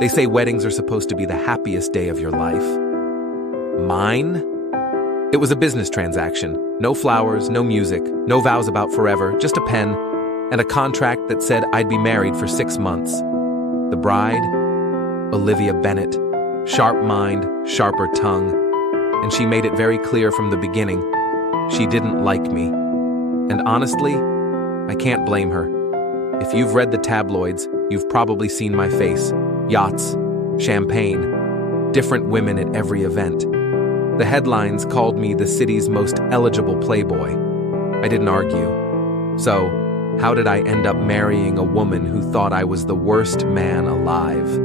They say weddings are supposed to be the happiest day of your life. Mine? It was a business transaction. No flowers, no music, no vows about forever, just a pen and a contract that said I'd be married for 6 months. The bride? Olivia Bennett. Sharp mind, sharper tongue. And she made it very clear from the beginning. She didn't like me. And honestly, I can't blame her. If you've read the tabloids, you've probably seen my face. Yachts, champagne, different women at every event. The headlines called me the city's most eligible playboy. I didn't argue. So, how did I end up marrying a woman who thought I was the worst man alive?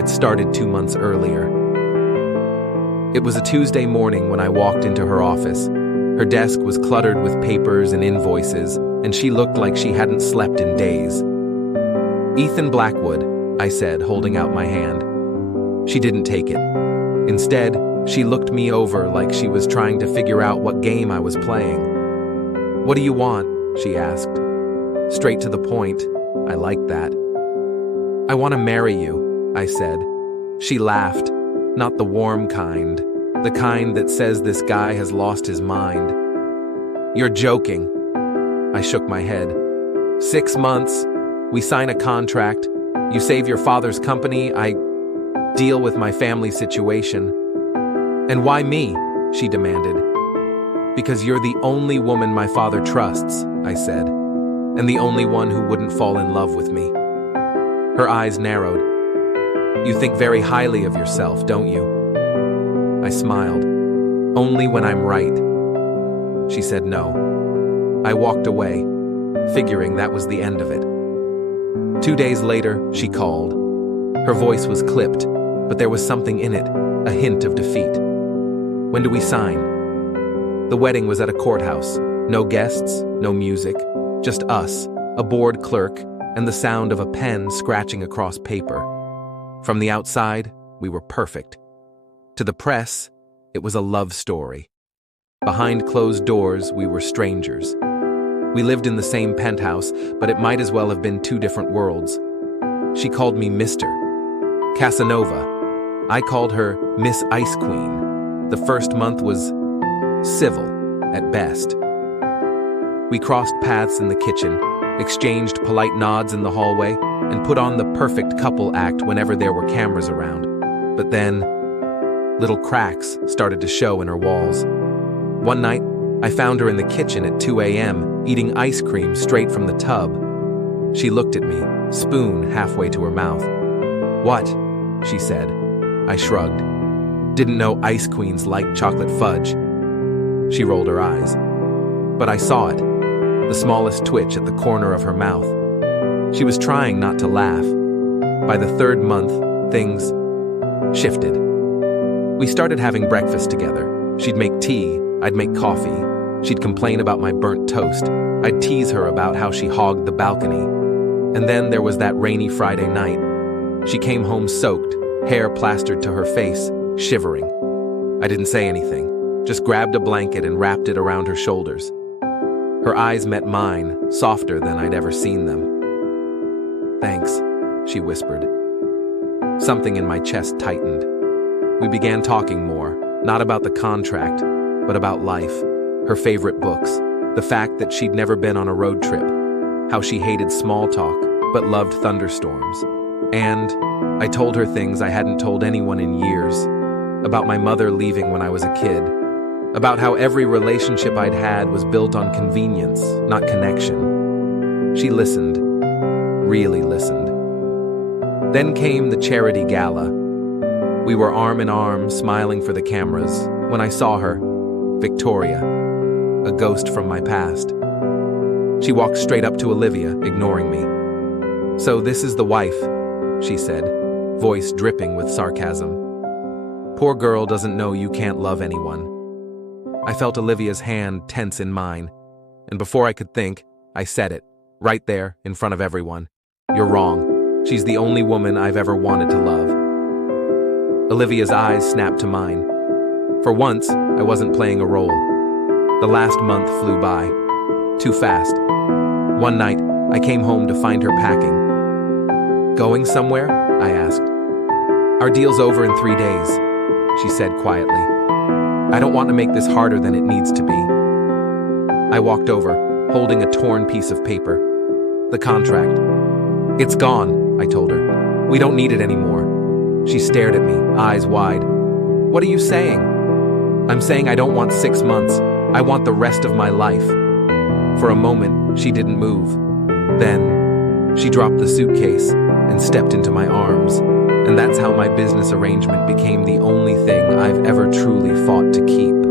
It started 2 months earlier. It was a Tuesday morning when I walked into her office. Her desk was cluttered with papers and invoices, and she looked like she hadn't slept in days. "Ethan Blackwood," I said, holding out my hand. She didn't take it. Instead, she looked me over like she was trying to figure out what game I was playing. "What do you want?" she asked. Straight to the point. I liked that. "I want to marry you," I said. She laughed. Not the warm kind. The kind that says this guy has lost his mind. "You're joking." I shook my head. 6 months. We sign a contract. You save your father's company. I deal with my family situation. "And why me?" she demanded. "Because you're the only woman my father trusts," I said, "and the only one who wouldn't fall in love with me." Her eyes narrowed. "You think very highly of yourself, don't you?" I smiled. "Only when I'm right." She said no. I walked away, figuring that was the end of it. 2 days later, she called. Her voice was clipped, but there was something in it, a hint of defeat. "When do we sign?" The wedding was at a courthouse. No guests, no music, just us, a bored clerk, and the sound of a pen scratching across paper. From the outside, we were perfect. To the press, it was a love story. Behind closed doors, we were strangers. We lived in the same penthouse, but it might as well have been 2 different worlds. She called me Mr. Casanova. I called her Miss Ice Queen. The first month was civil, at best. We crossed paths in the kitchen, exchanged polite nods in the hallway, and put on the perfect couple act whenever there were cameras around. But then, little cracks started to show in her walls. One night, I found her in the kitchen at 2 a.m., eating ice cream straight from the tub. She looked at me, spoon halfway to her mouth. "What?" she said. I shrugged. "Didn't know ice queens liked chocolate fudge." She rolled her eyes. But I saw it, the smallest twitch at the corner of her mouth. She was trying not to laugh. By the 3rd month, things shifted. We started having breakfast together. She'd make tea, I'd make coffee. She'd complain about my burnt toast. I'd tease her about how she hogged the balcony. And then there was that rainy Friday night. She came home soaked, hair plastered to her face, shivering. I didn't say anything, just grabbed a blanket and wrapped it around her shoulders. Her eyes met mine, softer than I'd ever seen them. "Thanks," she whispered. Something in my chest tightened. We began talking more, not about the contract, but about life, her favorite books, the fact that she'd never been on a road trip, how she hated small talk, but loved thunderstorms. And I told her things I hadn't told anyone in years, about my mother leaving when I was a kid, about how every relationship I'd had was built on convenience, not connection. She listened, really listened. Then came the charity gala. We were arm in arm, smiling for the cameras, when I saw her, Victoria, a ghost from my past. She walked straight up to Olivia, ignoring me. "So this is the wife," she said, voice dripping with sarcasm. "Poor girl doesn't know you can't love anyone." I felt Olivia's hand tense in mine, and before I could think, I said it, right there, in front of everyone. "You're wrong. She's the only woman I've ever wanted to love." Olivia's eyes snapped to mine. For once, I wasn't playing a role. The last month flew by. Too fast. One night, I came home to find her packing. "Going somewhere?" I asked. Our deal's over in 3 days, she said quietly. I don't want to make this harder than it needs to be. I walked over, holding a torn piece of paper. The contract. It's gone, I told her. We don't need it anymore. She stared at me, eyes wide. What are you saying? I'm saying I don't want 6 months. I want the rest of my life. For a moment, she didn't move. Then, she dropped the suitcase and stepped into my arms. And that's how my business arrangement became the only thing I've ever truly fought to keep.